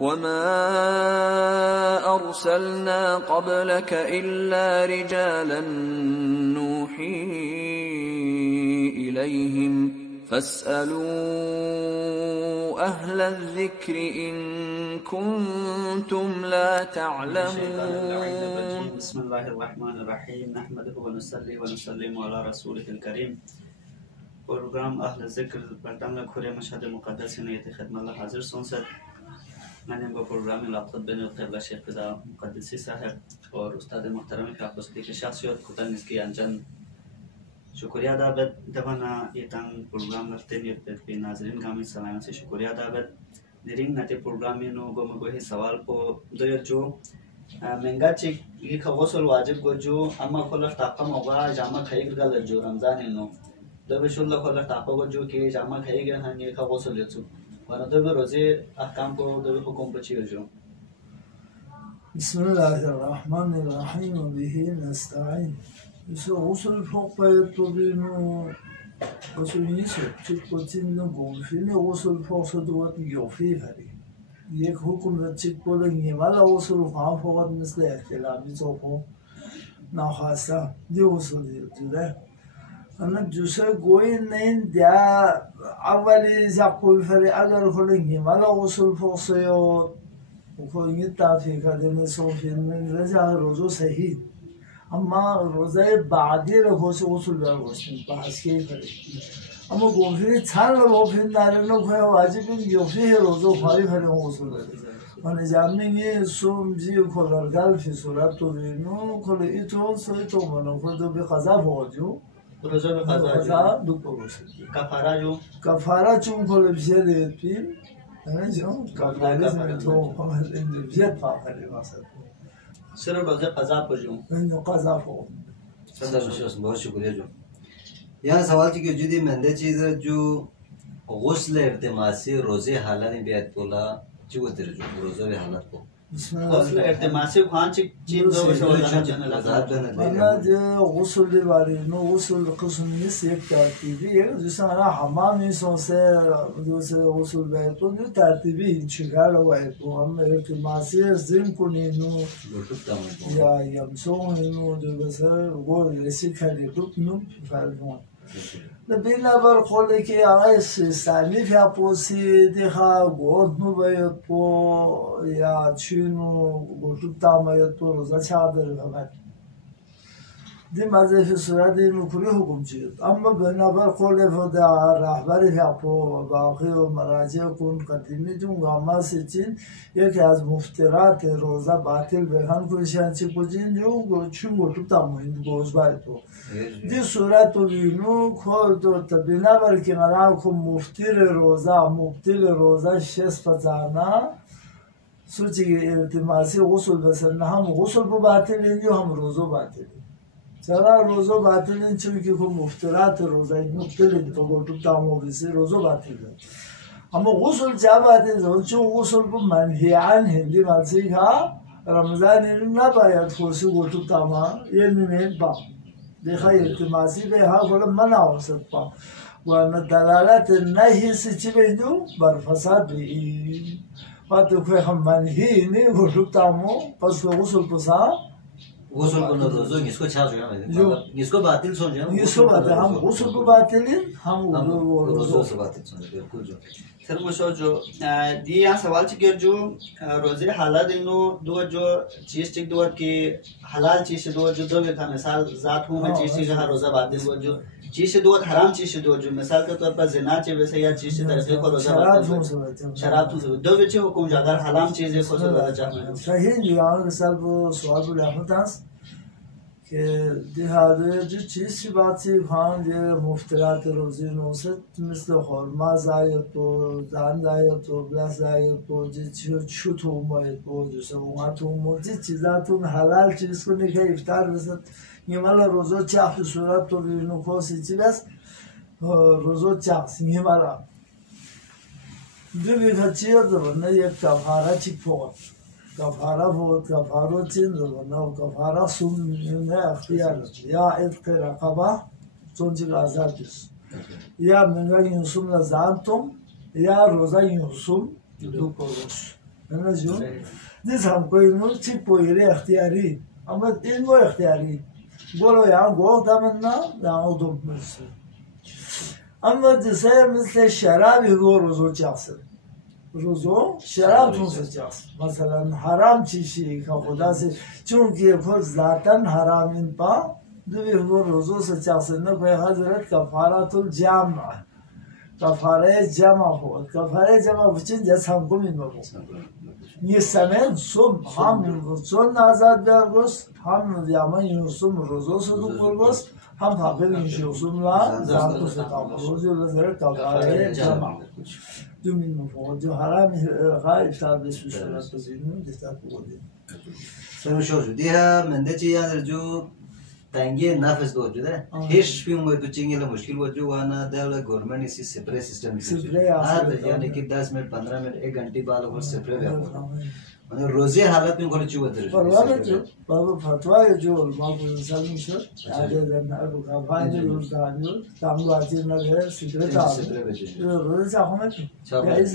وما أرسلنا قبلك إلا رجالا نوحي إليهم فاسألوا أهل الذكر إن كنتم لا تعلمون. بسم الله الرحمن الرحيم نحمده ونصلي ونسلم على رسوله الكريم. प्रोग्राम अहल ज़िक्र बर्तामला खुरे मशहद मुक़द्दस नियत खिदमत हाजिर सुनसद मैंने वो प्रोग्राम लाक़त बिन क़िबला शेख फ़िदा मुक़द्दसी साहब और उस्ताद मोहतरम फ़ाक़ुस्ती के शख्सियत खुदा इसकी अंजन शुक्रिया दावत दवाना ये तंग प्रोग्राम रखते नियत पे नाज़रीन गामी सलाम से शुक्रिया दावत निरिंग नते प्रोग्राम में नो गो मगो ही सवाल को दो जो महंगा चिक ये खवोसल वाजिब को जो अम्मा खोला ताक़म होगा जामा खाई गल जो रमज़ान नो दबे शुल्ला खोला ताक़ो को जो कि जामा खाई गया है ये खवोसल जो वाना दबे रोज़े अहकाम को दबे हुकुम बची जो बिस्मिल्लाहिर्रहमानिर्रहीम बिही नस्तईन इसे उसल फौक पर तो भी नो उसल ये सब चिक को चिन्ह गोफिने उसल फौक से तो बात योफी है एक हुकुम चिक को लगी वाला उसल हाँ फौक मिसले इख्तिलाफी चौको ना खासा ये उसल जो है अन्न दूसरे कोई नहीं दिया अवली जाकोई फरे अगर खोलेंगे वाला उसल फौक से यो खोलेंगे ताफ़ी का देने सोफिन में रजा रोज़ो सही अम्मा रोज़े बादी रखो से उसल बरगोशन पास के फरे अम्मा गोफी छान लो फिर नारे नो खोया वाजिब योफी है रोज़ो खाई फरे उसल बरे माने जामने ये सोम जी खोलर गाल फिर सूरत तो भी नो खोले इतो सोई तो मनो खोल तो भी ख़ज़ा हो जो रोज़े में ख़ज़ा दुपो गोशन कफ़ारा चुम खोले बिशे देती है जो कफ़ारे में तो हमारे जियत पापरे वासत सिर्फ रोज़े क़ज़ा पर जो क़ज़ा हो बहुत शुक्रिया जो यहाँ सवाल की जुदी महंदे चीज़ जो गुस्ल इर्तिमासी रोज़े हालात में बियात बोला जो तेरे जो रोज़े में हालात को गुस्ल इर्तिमासी खान चीज़ दो अल्लाह जो गुस्ल के बारे में गुस्ल क़स्म में से एक तरतीबी है जिसमें हमारा हमाम इंसान से दूसरे गुस्ल बैठ तो जो तरतीबी इंशिगाल हुआ है तो हम इर्तिमासी जिन को नीनू या यमसों नीनू जो बस वो रेसिक है तो नुम फालतू नबीना बर खोले के आइस सानी फिर पोसी देखा गोद मुबायत पो या चीनो गोटुता मायत पो रोज़ा चादर भगत दी मज़े फिर सूरत इन मुखरी हुकुम चीज़ अम्मा बिना बर खोले फुदा रहबरी फिर पो बाक़ी और मराजे कुन कदीमी जो गामा से चीन एक आज मुफ्तरात रोज़ा बातिल बेखान कुछ शांति कुछ जो गोचुं गोटुता मुहिंद गोज़बार तो दी सूरत तो वीनू खोल तो तबिना बर के मरा को मुफ्तिल रोज़ा शेष पचाना सूची इल्तिमासी गुस्ल बसर ना हम गुस्ल को बातिल जो हम रोज़ो बातिल चला रोज़ो बातिल चूँकि को मुफ्तरात रोज़ा मुफ्तिल तो गोटुता मुहिंद रोज़ो बातिल हम गुस्ल जा बातिल जो गुस्ल को मनहियान हिंदी मालसी का रमज़ान इन्ना बायत खोसी गोटुता मा ये नहीं बा देखा इल्तिमासी पे हाँ बोले मना हो सकता वरना दलालत नहीं से चिबेदू बरफसाद भी बात तो कोई हम मन ही नहीं घुटता हूँ बस वो गुस्ल पुसा गुस्ल को रोज़ो किसको छाछ गया जो किसको बातिल सोच जाओ किसको बातिल हम गुस्ल को बातिल हम रोज़ो से बातिल सोच बिल्कुल जो सर मुझे जो दी यहाँ सवाल चिके जो रोज़े हालात इनो दो जो चीज़ चिक दो कि हलाल चीज़ दो जो दो भी का मिसाल ज़ात हूँ मैं चीज़ जहाँ रोज़ा बातिल वो जो चीज़ दो हराम चीज़ दो जो मिसाल के तौर पर ज़िना चे वैसे या चीज़ तरह को रोज़ा बातिल शराब तो दो बच्चे हुकुम अगर हराम चीज़ है कोई रोज़ा चाहे सही जो यहाँ मिसाल वो सवाल बोले हम तास कि दिहादे जो चीज़ की बात से खान जो मुफ्तरात रोज़ी नौसत मिसल हरमा जाये तो दान जाये तो ब्लास जाये तो जो छूट हो मये तो जो सब वहाँ तो मुझे चीज़ा तो हलाल चीज़ को निकाय इफ्तार बसत ये माला रोज़ो चाक सूरत तो भी नुको सी चीज़ रोज़ो चाक ये माला जो भी खच्ची हो तो बंदा ये कफ़ारा चिक फोगा कफ़ारा बहुत कफ़ारो चीन तो बंदा कफ़ारा सुन ने अख्तियार या इत्क़ रक़बा चोंची का आज़ाद या महंगा यूसुम लज़ान तुम या रोज़ा यूसुम दो कोरोश نجوم دیز هم کوینو چی پویری اختیاری اما این گو اختیاری گلو یا گو دامنا یا دوم مثل اما دیسه مثل شرابی گو روزو چاست روزو شراب تونسه چاست مثلا حرام چیشی که خدا سے چونکه خود ذاتاً حرام این پا دوی گو روزو سے چاست نکوی حضرت کفارات الجامع کفاره جمع خود کفاره جمع بچین جس هم کمین بگو نیستمن سوم هم چون نازد برگوست هم دیامان یوسوم روزو سدو برگوست هم فقیر یوسوم لا زانتو ستام روزو لذر کفاره جمع دومین مفهوم جو حرام غایب شاد بسوشلات بزینون دستات بودیم سمشور جو دیها منده چی یادر جو تنگی نفس دو جده هیچ فیلم و تو چینگل مشکل و جو وانا دل گورنمنٹ اسی سپرے سسٹم یعنی کہ 10 منٹ 15 منٹ 1 घंटे बाद वो सेपरे व्यापक মানে রোজে হালত में কোন চুব ধরে পরওয়ালে जो बाबा फतवा जो माको सलम छ आगे ना रुका भाई जो दानियो तांगो आजे ना है सिगरेट रोज हमें गाइस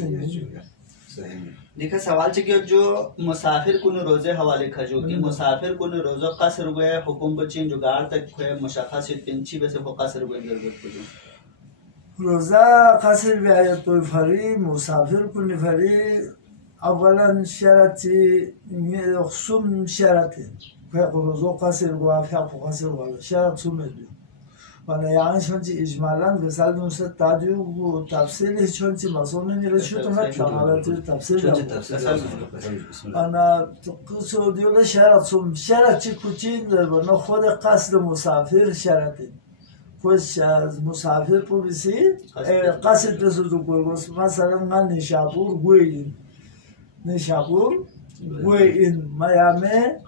देखा सवाल छ कि जो मुसाफिर को रोजे हवाले खजो कि मुसाफिर को रोजा कसर हुए हुकुम बचिन जुगाड़ तक हुए मुशखस पिंची वैसे को कसर हुए जरूरत को रोजा कसर भी तो फरी मुसाफिर को फरी اولا شرطی خصوم شرطی فقط روزو قصر گواه فقط قصر گواه شرط سومدی و یعنی چونچه اجمالاً مثال نوشته تادیو و تفصیلی چونچه مسئول نمیره شد و کاملاتی تفصیل انا قصر دیوله شرط سوم شرطی کچین در بنا خود قصد مسافر شرطی خوش از مسافر پولیسی قصد رسول گوگوس مثلا من نشابور گوییم نشابور گوی این میامه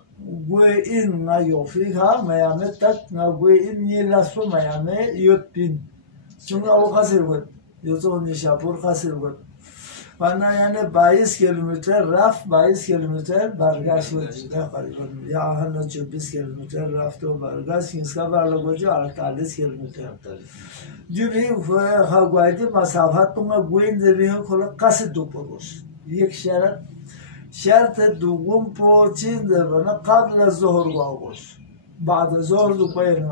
گوی این نیافریقا میامه تک گوی این نیلاسو میامه یوت بین چون او قصر بود یوتو نشابور قصر بود و نه یعنی 22 کیلومتر رفت 22 کیلومتر برگشت بود تقریبا یا هنو 24 کیلومتر رفت و برگشت اینسکا برلگوجو 48 کیلومتر دیوی خواهی مسافت تونگا گوین دیوی کلا قصد دو پروش یک شرط دوم پو چیز بنا قبل الظهر واقوس بعد الظهر دو پایین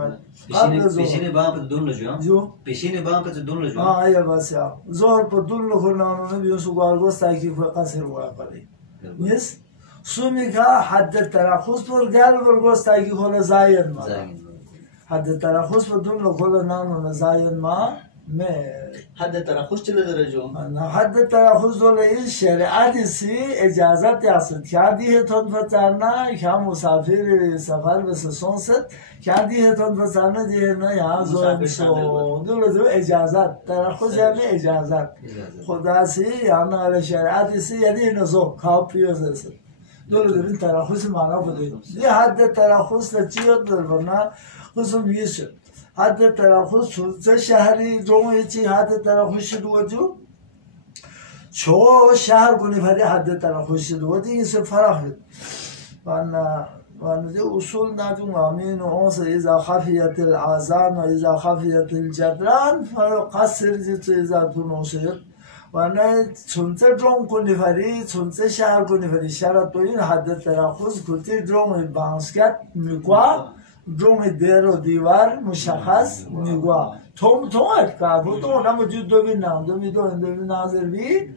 قبل الظهر پیشینی بام پر دون لجوام جو پیشینی بام پر دون لجوام آیا بس یا ظهر پر دون لخونانو نبیو سو واقوس تاکی قصر واقعی نیست سومی که حد تراخص پر گل ورگوس تاکی خلا زاین ما حد تراخص پر دون لخونانو زاین ما حد تراخص چه درجه حد تراخص دوله این شریعتی سی اجازت یاست کردی هتون فترنا که مسافر سفر بس سونست کردی هتون فترنا دیه نه یا زور شو دوله دو اجازت تراخص یعنی اجازت خدا سی یعنی علی شریعتی سی یعنی نزو کافیوز است دوله دو این تراخص معنا بده یه حد تراخص لچیت دربنا قسم میشه حد تراخص چه شهری جمعه چی حد تراخص شد وجو چو شهر گونی فری حد تراخص شد ودی این سه فرق و دی اصول ندون امین و اونس اذا خفیت العذان و اذا خفیت الجدران قصر جت اذا تنوشد و نه چونچه جمع گونی فری چونچه شهر گونی فری شرط تو این حد تراخص کتی جمع بانسکت میکوا جمع در و دیوار مشخص نگاه توم کارو تو نموجود دو بینام دو ناظر بی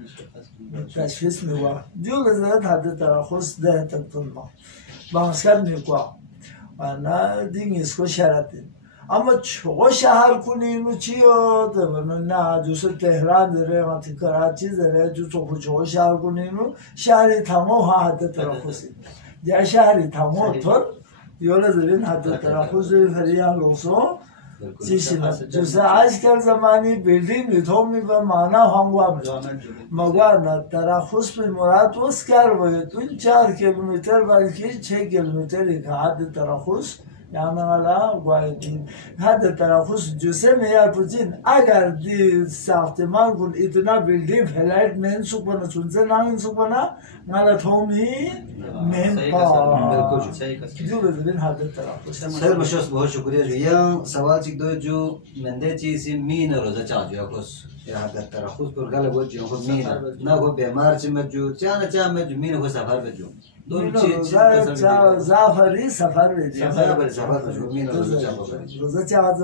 تشخیص نگاه دیو لذت حد تراخص ده تکتون بانسکر نگاه و نه دینگ اسکو شرطی اما چه شهر کنیم چی یاد نه دوست تهران داره ماتی کراچی داره جو چه شهر کنیم شهری تمام حد تراخصی یا شهری تمام تر یولا دارین حد تراخص فریان لوسو چیشینا جوسه عشق زمانی بیلدیم میتومی به معنا هنگوام مگر نه تراخص به مراد وسکر باید این 4 کیلومتر بلکه 6 کیلومتری که حد تراخص یعنی حالا باید حد تراخص جوسه میار پوچین اگر دی ساختمان کن اتنا بیلدیم فلایت منسوب بنا چونزه نامنسوب بنا माला थोमी मेन पा जो दिन हाथ तरफ सर मशोस बहुत शुक्रिया जो यहाँ सवाल चिक दो जो मंदे चीज़ मीन रोज़ा चार्ज या कुछ यहाँ तरफ कुछ पर गले वो जो को मीन ना को बीमार चिम जो चाह में जो मीन को सफर में जो दोनों चीज़ जाफरी सफर में सफर में जो मीन रोज़ा चार्ज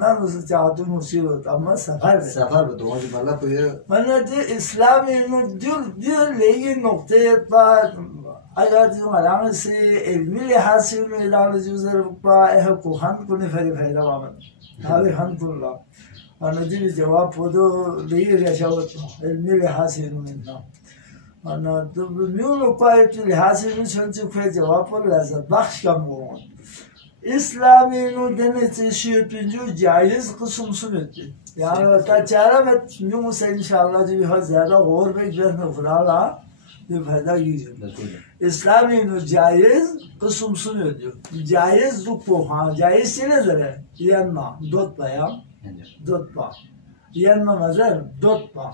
ना रोज़ा चार्ज तो मुश्किल होता है सफर में तो मुझे मतलब ये जो इस्लाम इन्हों जो लेकिन नुक्ते पर अगर जो मलांग से इल्मी लिहाज से उन्हें इलाज जो ज़रूर पा यह कोहन को नहीं फायदा वामन हावे हन को ला और नजीब जवाब पोदो लेकिन रेशावत इल्मी लिहाज से उन्हें ना और न तो न्यू लोग का इतने लिहाज से उन्हें चंचु के जवाब पर लज़त बख्श कम हुआ इस्लामी इन्हों देने चीज़ जो जायज़ कुसुम सुनते यार ताचारा में न्यू मुझसे इंशाअल्लाह जो बहुत ज़्यादा और भी जैसे फराला ये फायदा ये इस्लामी नो जायज़ कुसुम सुनो जो जायज़ दुखो हाँ जायज़ चले जरे यान्ना दोत पाया दोत पा यान्ना मज़र दोत पा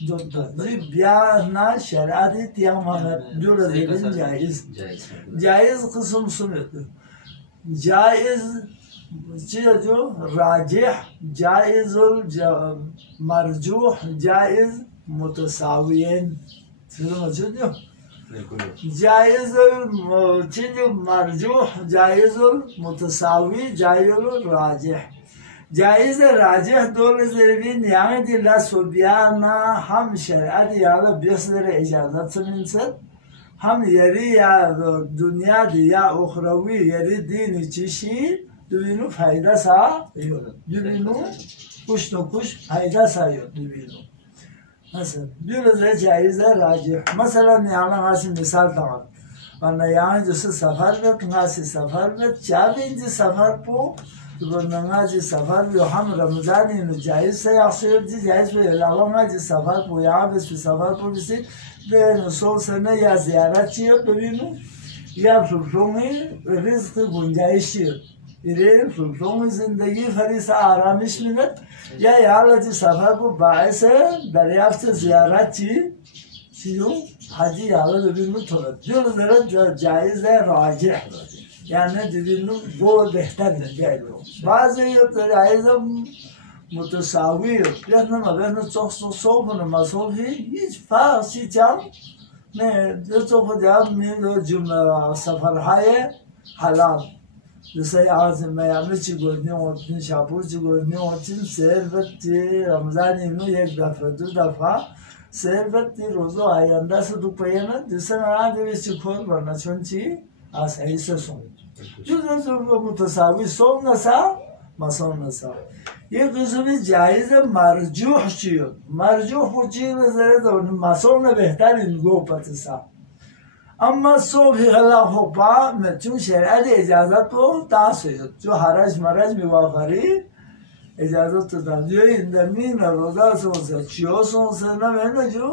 जी ब्याह शरादी त्यामाना जो रज़ेलिन जायज़ कुसुम सुनो जायज़ चीज़ जो राजिह जायज़ुल मरजूह जायज़ मुतसावियन जायज़ुल चीज़ मरजूह जायज़ुल मुतसावी जायज़ुल राजिह जायज़ राजिह दोल ज़रबीन यानी दिला सुबियाना हम शरीयत याला बिस्तर इजाज़त समिंसत हम यरी या दुनिया दिया उखरवी यरी दीन चीशी दुबिनु फायदा सा यो दुबिनु कुछ न कुछ फायदा सा यो दुबिनु مثلا بیرون جایزه راجع مثلا نیانا هاسی مثال تمام و نیان جس سفر بد هاسی سفر بد چابینجی سفر پو و نمازی سفر بیو هم رمضانی نو جایز سے اخشیر دی جایز به علاوه نمازی سفر پو یا بس سفر پو بسی به نسول سنه یا زیارت چیه ببینو یا فلفونی رزق گنجایشی इरेन फुलफों जिंदगी फरीस आरामिश मिलत या यार जी सफर को बायस दरियाफ्त से ज़ियारत चीज़ों हाजी यार दिविनु थोड़ा जो ज़रा जायज़ है राजिह यानी दिविनु वो बेहतर है जायज़ो बाज़ ये तो जायज़ मुतसावी या ना मगर ना सोफ ना मसोफी ये फासी चाम ने जो सोफ जाब में जो जुम्मा सफर है हलाल जैसे आज मैं आने चिगोरने होते हैं शाबू चिगोरने होते हैं सेरबत्ती रमज़ान इन्हों एक दफ़ा दो दफ़ा सेरबत्ती रोज़ो आयंदा से दुपहिया ना जिससे मैं आज भी चिखोर बना चुनची आसाही से सों जो मुतसावी सों न सा मसों न सा ये किसी भी जायज़ मरजूह चीज़ मरजूह कुछ चीज़ ज़रा तो मसों न बेहतर इनको पता सा अम्मा सोफी हला होपा में चुन शरीयत इजाज़त तो तासे जो हरज मरज में वाफरी इजाज़त तो ताज़ियो इंदमीन रोज़ा सोंसे चियो सोंसे ना मैंने जो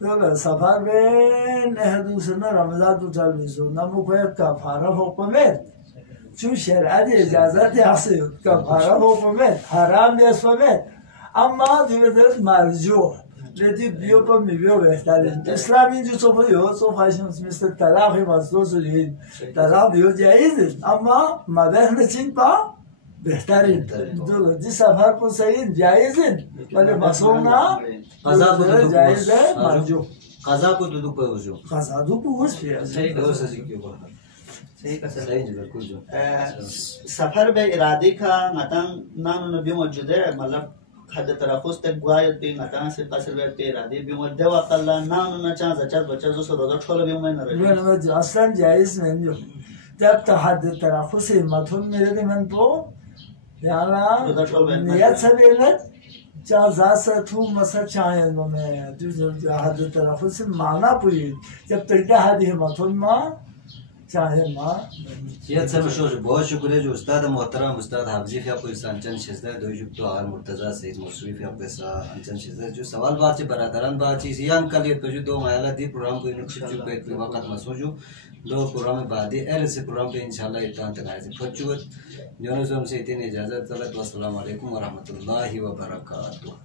तो सफर में नहदू से ना रमज़ान तो चल बिसो ना मुझे कफ़ारा होपा में चुन शरीयत इजाज़त यासे कफ़ारा होपा में हराम यासे में अम्मा दिवस मरजूह लेकिन बियो पर मिबियो बेहतर है इस्लामी जो सोफा यो सोफा मिस्टर तलाक़ है मज़दूर से ये तलाक़ बियो जायज़ है अम्मा मदर ने चिन पा बेहतर है जो जिस सफर को सही जायज़ है वाले मसोना क़ज़ा को जायज़ है मर्जू क़ज़ा को तो दुख हो जो क़ज़ा दुख हो सही हो सही क्यों बात सही का सही जगह कुछ जो सफर बे इरादे का मतन नाम नबी मौजूद है मतलब खाद्य तरफुस तक गुआय ते नतान से पासर व्यक्ति इरादे भी मध्य वकल्ला नाम न चाह जचात बच्चा जो रोजा छोड़ भी मैं न रहे मैं असल जायज़ नहीं जो जब तहद तरफुस मथुन मेरे मन तो याना नियत से बेलत चाह जासा थू मसा चाहे नो में जो हद तरफुस माना पूरी जब तक हद मथुन मां चाहे माँ ये सब शोर बहुत शुक्रिया जो उस्ताद मोहतरम उस्ताद हाफिज़ फ़ी आपको अंचन शिज़्दा दो जुब्तो आर मुर्तज़ा सईद मौसूवी फ़ी आपके साथ अंचन शिज़्दा जो सवाल बात से बरादरान बात चीज़ यान कल ये तो जो दो मायला दी प्रोग्राम को इन्हें जो पे एक वक्त मसोजो दो प्रोग्राम में बादी ऐसे से प्रोग्राम पे इंशाल्लाह इतना तनाज़ फचुवत जोनों से हम से इतनी इजाज़त तलत वस्सलाम अलैकुम व रहमतुल्लाहि व बरकातुहू।